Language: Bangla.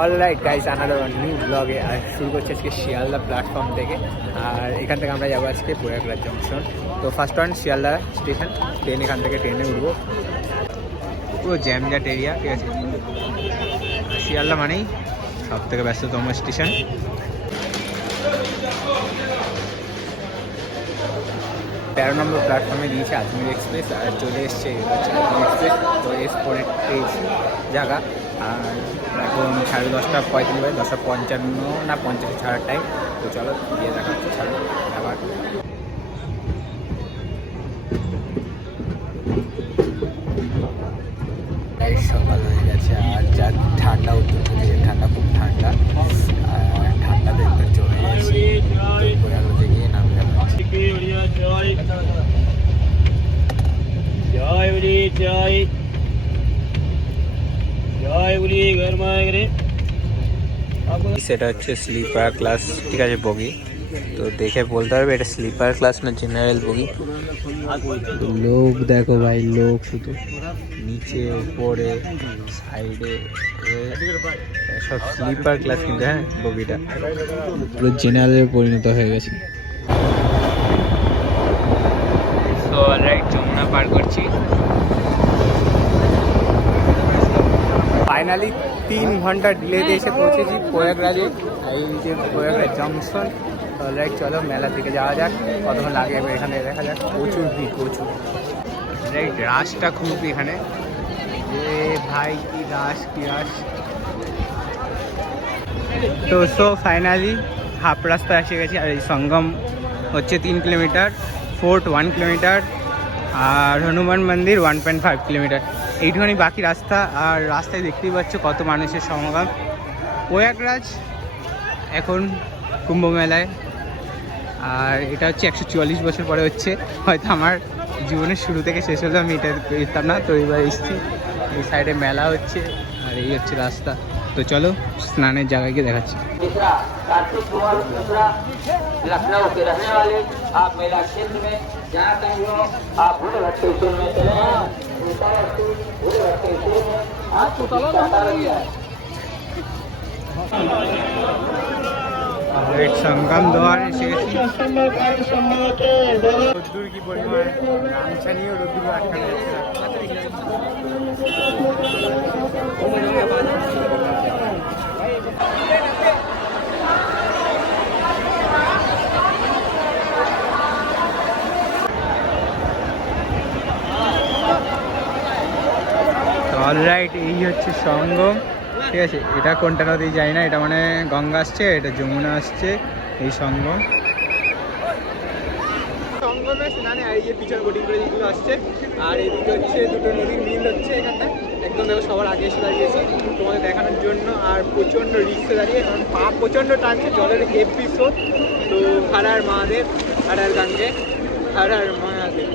অলরাইট গাইস আনাদার নিউ ব্লগে আর শুরু করছি আজকে শিয়ালদা প্ল্যাটফর্ম থেকে। আর এখান থেকে আমরা যাব আজকে প্রয়াগরাজ জংশন তো first point Sealdah station train এখান থেকে ট্রেনে উঠবো। পুরো জ্যামজাট এরিয়া ঠিক আছে? শিয়ালদা মানেই সব থেকে ব্যস্ততম স্টেশন তেরো নম্বর প্ল্যাটফর্মে দিয়েছে আজমির এক্সপ্রেস আর চলে এসছে আজমির এক্সপ্রেস তো এস পরে জায়গা, আর এখন সাড়ে দশটা পঁয়তাল্লিশ, দশটা পঞ্চান্ন না পঞ্চাশ ছাড়ার টাইম তো চলো গিয়ে দেখা হচ্ছে, ছাড়ো, আবার। জয় উলি জয় জয় উলি গরমাগরে সেটা হচ্ছে স্লিপার ক্লাস ঠিক আছে বগি। তো দেখে বলতে পারবে এটা স্লিপার ক্লাস না জেনারেল বগি। লোক দেখো ভাই লোক শুধু। নিচে উপরে সাইডে সব স্লিপার ক্লাস কিন্তু হ্যাঁ বগিটা। পুরো জেনারেলে পরিণত হয়ে গেছে। তো অলরাইট যমুনা পার করছি। ফাইনালি তিন ঘণ্টা ডিলেতে এসে পৌঁছেছি প্রয়াগরাজে। এই যে প্রয়াগরাজ জংশন অলরাইট চলো মেলার দিকে যাওয়া যাক। কতক্ষণ লাগে এবার এখানে দেখা যাক। প্রচুর ভিড়, প্রচুর। রাইট রাসটা খুব এখানে। যে ভাই, কি রাস কি রাস। তো সো ফাইনালি হাফ রাস্তা এসে গেছি। আর এই সঙ্গম হচ্ছে তিন কিলোমিটার ফোর্ট ওয়ান কিলোমিটার আর হনুমান মন্দির ওয়ান পয়েন্ট ফাইভ কিলোমিটার এইটুখানি বাকি রাস্তা আর রাস্তায় দেখতেই পাচ্ছ কত মানুষের সমাগম প্রয়াগরাজ এখন কুম্ভ মেলায় আর এটা হচ্ছে একশো চুয়াল্লিশ বছর পরে হচ্ছে হয়তো আমার জীবনের শুরু থেকে শেষ হলো আমি এটা যেতাম না তো এবার এসেছি এই সাইডে মেলা হচ্ছে আর এই হচ্ছে রাস্তা তো চলো স্নানের জায়গায় গিয়ে দেখাচ্ছি तीसरा कार्तिक कुमार मिश्रा लखनऊ के रहने वाले आप मेला क्षेत्र में जहाँ कहीं हो आप भूल भटके स्कूल में चले রেড সংগ্রাম দেওয়ার এসে গেছি রোদ্দুর কি পরিমাণ? রোদ্দুর অলরাইট এই হচ্ছে সঙ্গম। ঠিক আছে, এটা কোনটা নদী যায় না, এটা মানে গঙ্গা আসছে, এটা যমুনা আসছে, এই সঙ্গম। সঙ্গমে স্নানে আর এই যে পিছনে বোটিং করে আসছে, আর এদিকে হচ্ছে দুটো নদীর হচ্ছে একদম দেখো, সবার আগে তোমাদের দেখানোর জন্য, আর দাঁড়িয়ে, কারণ পা টানছে, জলের তো মহাদেব গাঙ্গে, হারার মহাদেব।